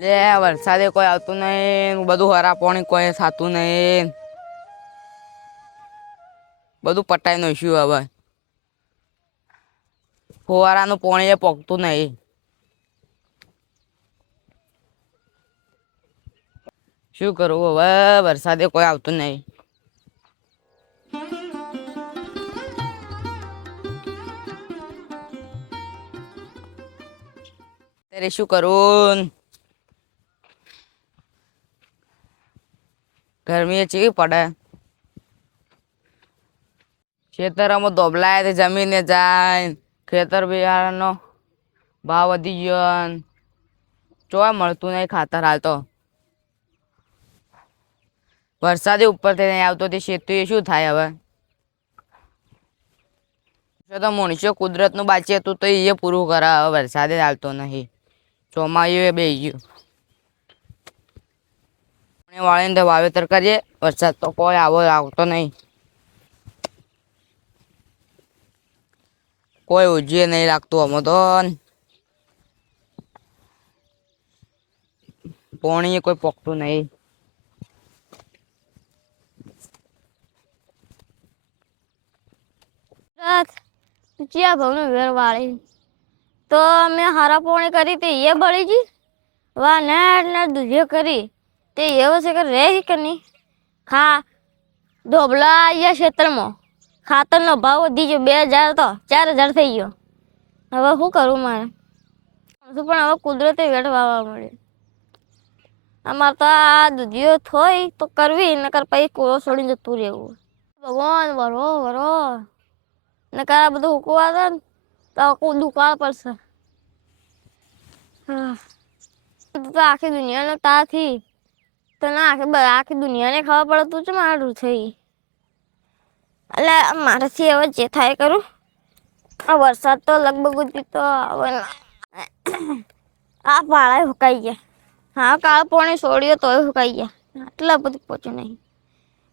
લે વરસાદે કોઈ આવતું નહીં, બધું હરા પાણી કોઈ થતું નહીં, બધું પટાઈ નાખ્યું. હવે ફુવારાનું પાણી એ પોગતું નહીં. શું કરવું હવે? વરસાદે કોઈ આવતું નહીં. ત્યારે શું કરું? ગરમી ચેવી પડે. ખેતરમાં દોબલાય જમીને જાય. ખેતર બિયારણનો ભાવ વધી ગયો. જોવા મળતું નહીં ખાતર હાલ તો. વરસાદે ઉપરથી નહીં આવતો તે શેતું એ શું થાય હવે? તો મનુષ્ય કુદરતનું બાચી હતું તો એ પૂરું કરે. હવે વરસાદે આવતો નહીં. ચોમાયું એ બેસી ગયું. વાળીને વાવેતર કરીએ. વરસાદ તો કોઈ આવતો નહીં. કોઈ ઉજીએ નહીં લાગતું અમે તો. પાણી કોઈ પોકતું નહીં. જ્યાં ભાવનું વેર વાળી તો મેં હારા પોણી કરી તે એ બળી ગઈ. વાહ ને દૂધે કરી તે એવો છે કે રહે કે નહીં. ખા ધોબલા અહીંયા ક્ષેત્રમાં ખાતરનો ભાવ વધી ગયો. 2000 તો 4000 થઈ ગયો. હવે શું કરું મારે? પણ હવે કુદરતે વેઠ વાવવા મળે. અમારે તો આ દૂધીઓ થોઈ તો કરવી નકર પછી કોળો છોડીને જતું રહેવું. ભગવાન વરો વરો નકર આ બધું હુકવા દે ને તો આખું દુકાળ પડશે. તો આખી દુનિયાનો તાથી તો ના આખી દુનિયાને ખબર પડે તું છે મારું થઈ. એટલે મારાથી હવે જે થાય કરું. આ વરસાદ તો લગભગ તો હવે આ પાળા હુકાઈ ગયા. હા કાળ પોણી છોડ્યો તોય હુકાઈ ગયા. આટલા બધું પહોંચ્યું નહીં.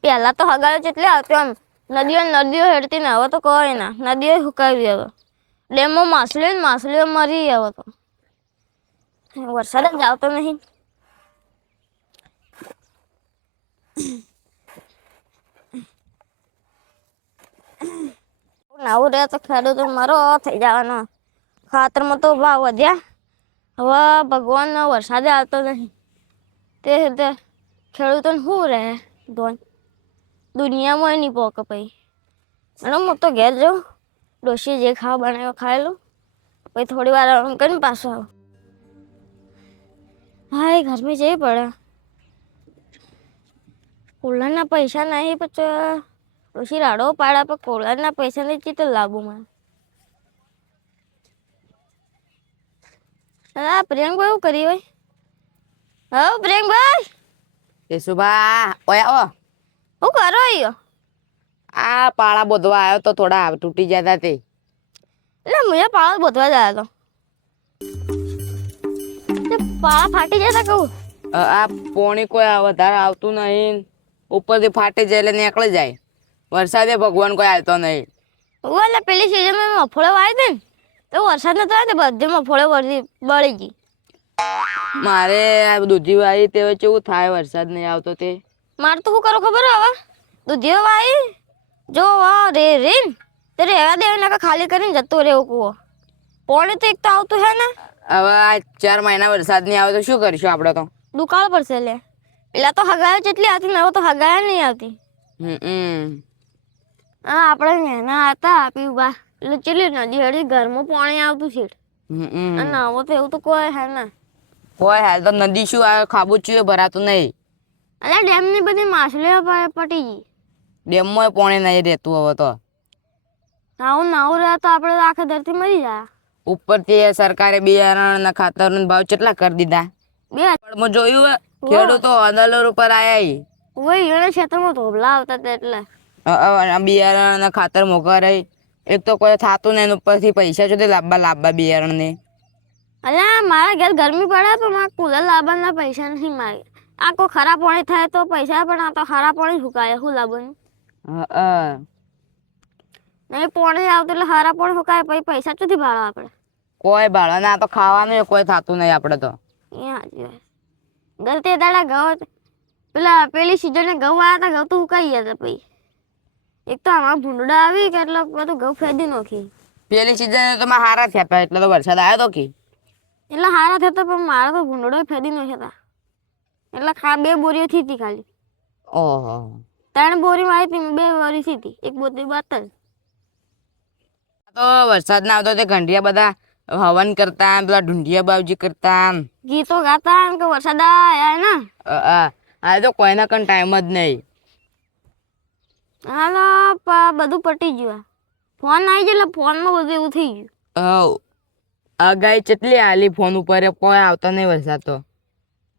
પહેલાં તો હગાડ્યો જેટલે આવતો આમ નદીઓ હેડતી ને હવે તો કોઈ ના નદીઓ હુકાવી. હવે ડેમમાં માછલીઓ મરી. હવે તો વરસાદ જ આવતો નહીં. આવું રહે તો ખેડૂતો મારો થઈ જવાનો. ખાતરમાં તો ભાવ વધ્યા. હવે ભગવાનનો વરસાદે આવતો નહીં તે રીતે ખેડૂતોને શું રહે ધોન. દુનિયામાં નહીં પોકે પછી. અને હું તો ઘેર જાઉં ડોશી જે ખાવા બનાવ્યો ખાઈ લઉં પછી થોડી વાર આરામ કરીને પાછો આવું. હા એ ગરમી જઈ પડે. કુલરના પૈસા નહીં પછી ડોશી રાડો પાડ્યા પણ કુલરના પૈસા નહીં ચીતે લાવવું મને. હા પ્રિયંકભાઈ એવું કરી હોય. હા પ્રિયંકભાઈ એ સુભા ઓયા ઓ શું કરો અહીંયા? આ પાળા બોધવા આવ્યો તો થોડા તૂટી જતા તે. એટલે મુએ પાળા બોધવા જ આવ્યો તો પાળા ફાટી જતા કહું. આ પોણી કોઈ વધારે આવતું નહીં. ઉપરથી ફાટી જાય એટલે નીકળી જાય. વરસાદે ભગવાન કોઈ આવતો નહીં. એટલે પેલી સિઝનમાં મફળો વાવી દે ને તો વરસાદ નતો આવે ને બધી મફળો બળી ગઈ. મારે દૂધી વાવી તે કેવું થાય વરસાદ નહીં આવતો તે. મારે તો શું કરું ખબર હવે? દૂધીઓ વાવી જો રે તે રહેવા દે ને ખાલી કરીને જતું રહેવું કૂવો. પાણી તો એક તો આવતું હે ને. હવે આ 4 મહિના વરસાદ નહીં આવે તો શું કરીશું આપણે તો? દુકાળ પડશે. લે પેલા તો હગાયો જેટલી આવતી ને હવે તો હગાયા નહીં આવતી. હા આપણે એના હતા પીવા એટલે ચેલી નદી હળી ઘરમાં પાણી આવતું છે. અને હવે તો એવું તો કોઈ હે ને. કોઈ હાલ તો નદી શું આવે ખાબુચિયું ભરાતું નહીં. એટલે ડેમની બધી માછલીઓ પટી ગઈ. ડેમમાં પાણી નહીં રહેતું હવે તો. નાવું રહે તો આપણે આખી ધરતી મરી જાય. ઉપરથી સરકારે બિયારણ ખાતર ભાવ કેટલા કરી દીધા. મેં જોયું ખેડૂતો અનલોર ઉપર આયા. ઓય એને ક્ષેત્રમાં ધોબલા આવતા હતા એટલે બિયારણ ખાતર મોઘા રહી. એક તો કોઈ થતું નહીં ઉપરથી પૈસા જો લાવવા બિયારણ ને. અલ્યા મારા ઘેર ગરમી પડે પણ મારા કુલર લાવવાના પૈસા નથી માગે. આ કોઈ ખરાબ પાણી થાય તો પૈસા પણ આ તો ખરાબ પાણી સુકાય શું લાવવાનું. નહીં પાણી આવતું એટલે ખરાબ પાણી સુકાય પછી પૈસા ચોથી ભાડો આપણે. કોઈ ભાડો ના તો ખાવાનું કોઈ થતું નહીં આપણે તો. એ હાજી વાત. ગલતે દાડા ઘઉં પેલા પેલી સિઝને ઘઉં આવ્યા હતા ઘઉં તો ઉકાઈ ગયા હતા પછી એક તો આમાં ભૂંડડા આવી કે એટલે બધું ઘઉં ફેદી નાખી પેલી સીઝન તો માં હારા થયા હતા એટલે તો વરસાદ આવ્યો તો કે એટલે હારા થતા પણ મારા તો ભૂંડડો ફેદી નાખ્યા હતા એટલે બે બોરીઓ થી હતી ખાલી ઓહો 3 બોરીમાં આવી હતી 2 બોરી થી હતી 1 બોરી બાતલ તો વરસાદ ના આવતો તે ઘંટિયા બધા હવન કરતા પેલા ઢુંઢિયા બાવજી કરતા ગીતો ગાતા કે વરસાદ આયા ને આ તો કોઈના કણ ટાઈમ જ નહીં હાલો બધું પટી ગયું ફોન આવી ગયો એટલે ફોનમાં બધું એવું થઈ ગયું અગાઈ કેટલી આલી ફોન ઉપર કોઈ આવતા નહીં વરસાદ તો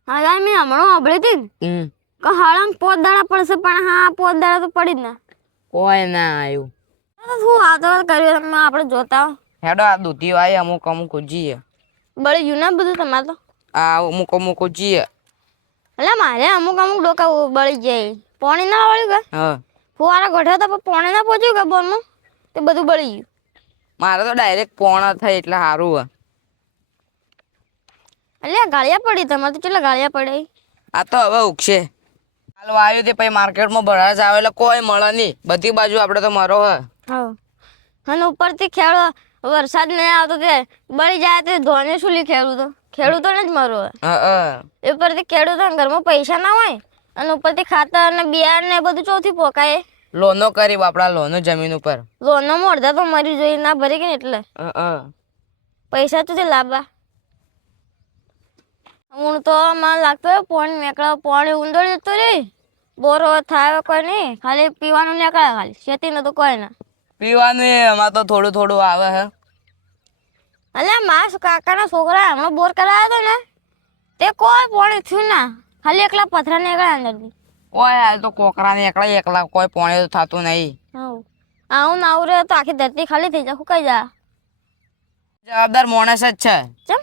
હા યાર મેં હમણાં સાંભળી હતી ને કે હાળામાં 5 દાડા પડશે પણ હા 5 દાડા તો પડી જ ના કોઈ ના આવ્યું શું આવતો કર્યું આપણે જોતા હેડો આ દૂધી આવી અમુક અમુક જીએ બળી ગયું ના બધું તમારે તો આ અમુક અમુક જીએ એટલે મારે અમુક ડોકા બળી જાય પાણી ના વળ્યું કે હા ફુવારા ગઢ્યા હતા પણ પાણી ના પહોંચ્યું કે બોલમાં તે બધું બળી ગયું મારે તો ડાયરેક્ટ પોણા થાય એટલે સારું એટલે ગાળિયા પડી તમારે તો કેટલા ગાળિયા પડે આ તો હવે ઉગશે હાલ આવ્યું તે પછી માર્કેટમાં ભરાશ આવે એટલે કોઈ મળે નહીં બધી બાજુ આપણે તો મરો હે હા અને ઉપરથી વરસાદ નહીં આવતો તે બળી જાય તે ધોને શું લી ખેડૂતોને જ મરો હે ઉપરથી ખેડૂતોને ઘરમાં પૈસા ના હોય અને ઉપરથી ખાતર ને બિયારણ ને બધું ચોથી પોકાય લોનો કરી બાપડા લોનો જમીન ઉપર લોનો અડધા તો મરી જોઈ ના ભરી કે એટલે પૈસા તો લાવવા હું તો મને લાગતો પાણી નીકળે પાણી ઊંડો જતો રે બોરો થાય કોઈ નહીં ખાલી પીવાનું નીકળે ખાલી ખેતી ને તો કોઈ ના પીવાનું એમાં તો થોડું થોડું આવે હે એટલે મારા કાકાના છોકરા હમણાં બોર કરાવ્યો હતો ને તે કોઈ પાણી થયું ના ખાલી એકલા પથરા નીકળ્યા અંદરથી કોઈ હાલ તો કોકરા ને એકલા કોઈ પાણી તો થતું નહીં આવું ના આવું રે તો આખી ધરતી ખાલી થઈ જાય સુકાઈ જાય જવાબદાર માણસ જ છે ચમ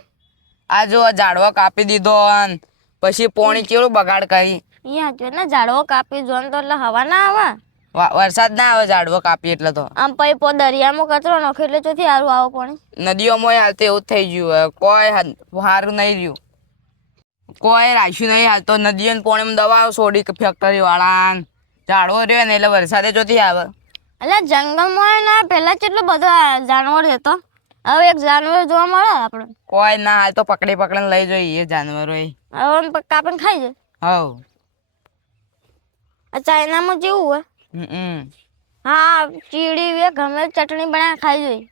આ જો ઝાડવા કાપી દીધો અને પછી પાણી કેવું બગાડ કરી અહીંયા જો ને ઝાડવો કાપી જોન તો એટલે હવા ના આવે વરસાદ ના આવે ઝાડવો કાપી એટલે તો આમ પછી દરિયામાં કચરો નાખે એટલે ચોથી સારું આવે પાણી નદીઓમાં હાલ તો એવું જ થઈ ગયું કોઈ સારું નહીં રહ્યું કોઈ રાખ્યું નહીં હાલ તો નદીઓ પાણીમાં દવાઓ છોડી ફેક્ટરી વાળા ઝાડવો રહ્યો ને એટલે વરસાદે ચોથી આવે એટલે જંગલમાં ને પહેલા કેટલો બધો જાનવર હતો હવે એક જાનવર જોવા મળે આપણે કોઈ ના હાલ તો પકડી પકડીને લઈ જોઈએ જાનવરો હવે કાપીને ખાઈ જાય હવ આ ચાઇનામાં જેવું હોય હા ચીડી વે ગમે ચટણી બનાવી ખાઈ જોઈએ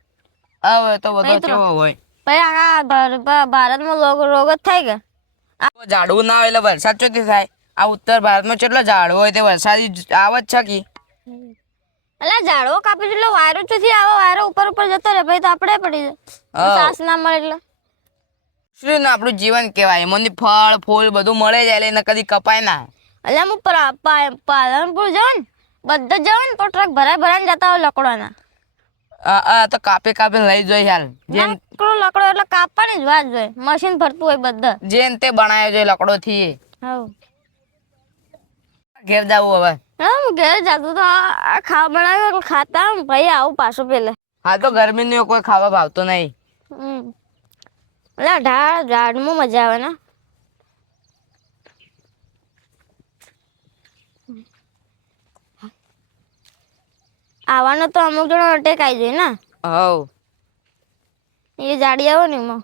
હવે તો બધો કેવો હોય પછી આખા ભારતમાં રોગ જ થાય કે ઝાડવું ના હોય એટલે વરસાદ ચોથી થાય આ ઉત્તર ભારતમાં કેટલો ઝાડવો હોય તે વરસાદ આવે જ છે કે એટલે ઝાડવો કાપી એટલે વાયરો ચોથી આવે વાયરો ઉપર જતો રહે પછી તો આપણે પડી જાય સાસ ના મળે એટલે શું ને આપણું જીવન કહેવાય એમાંથી ફળ ફૂલ બધું મળે જાય એટલે એને કદી કપાય ના એટલે હું પાલનપુર જાઉં ને બધા જાઉં ને તો ટ્રક ભરાઈને જતા હોય લકડોના તો કાપી કાપીને લઈ જોઈ હાલ જેમ લકડો એટલે કાપવાની જ વાત જોઈએ મશીન ફરતું હોય બધા જેમ તે બનાવ્યો છે લકડો થી ઘેર જવું હવે હું ઘેર જતું તો આ ખાવા બનાવ્યું ખાતા ભાઈ આવું પાછું પેલે હા તો ગરમીનું કોઈ ખાવા ભાવતો નહીં એટલે ઝાડમાં મજા આવે ને આવવાનો તો અમુક જણો અટેક આવી જાય ને હવ એ જાડી આવો ને એમાં